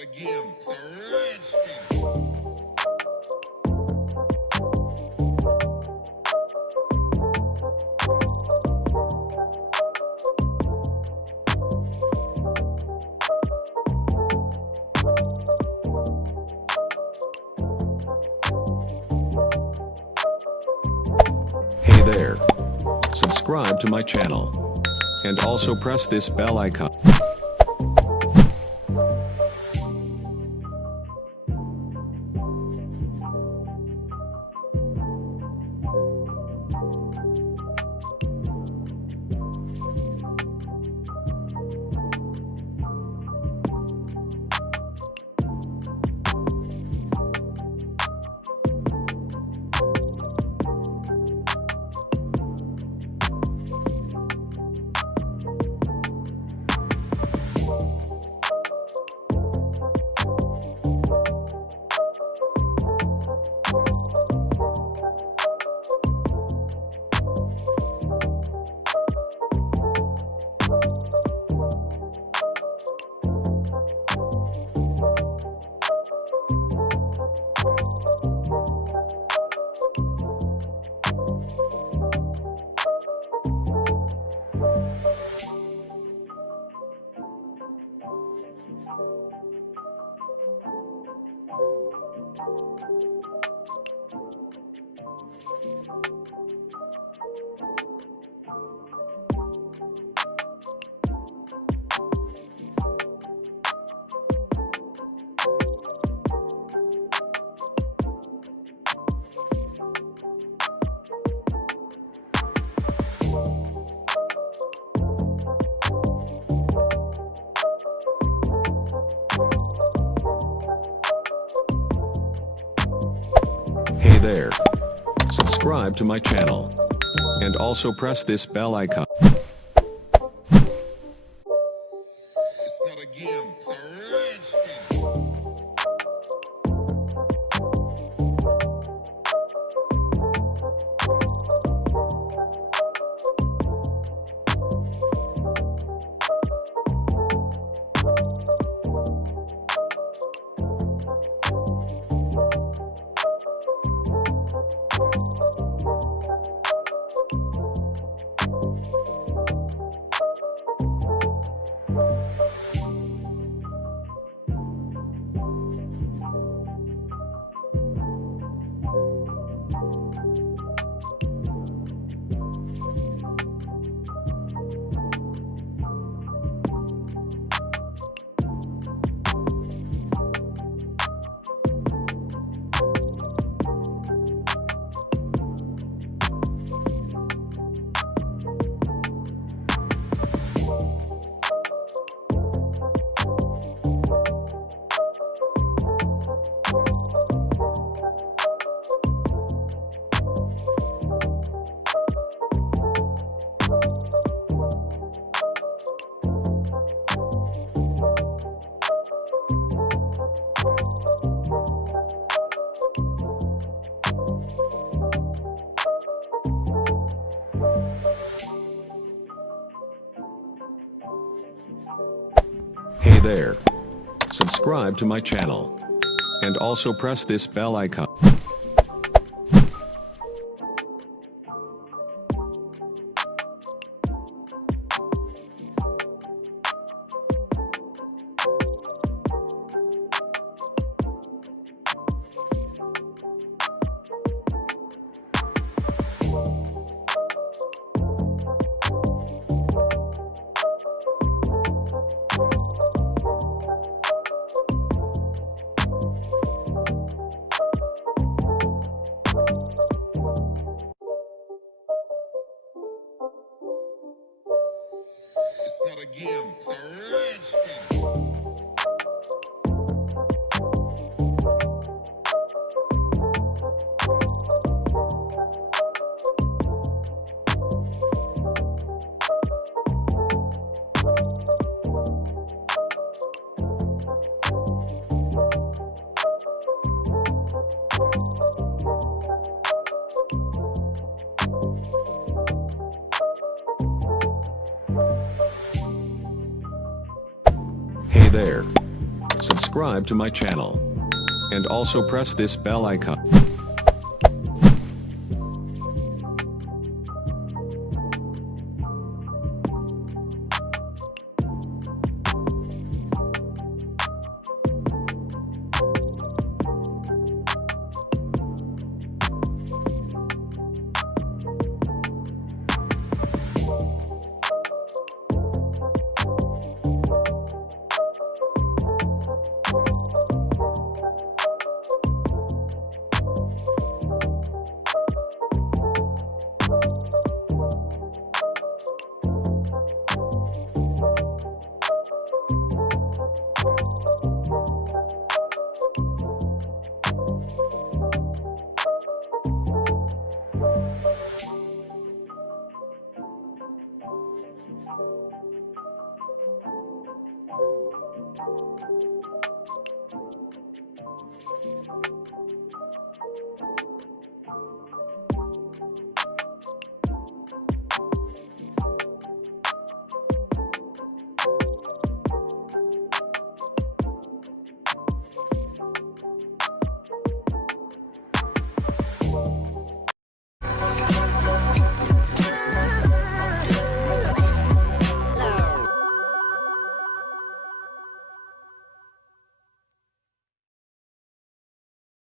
again. It's a rich thing. Hey there. Subscribe to my channel. And also press this bell icon. Hey there. Subscribe to my channel. And also press this bell icon. It's not a game. It's a rich thing. Hey there. Subscribe to my channel. And also press this bell icon. It's not a game. It's a rich thing. Hey there. subscribe to my channel, and also press this bell icon.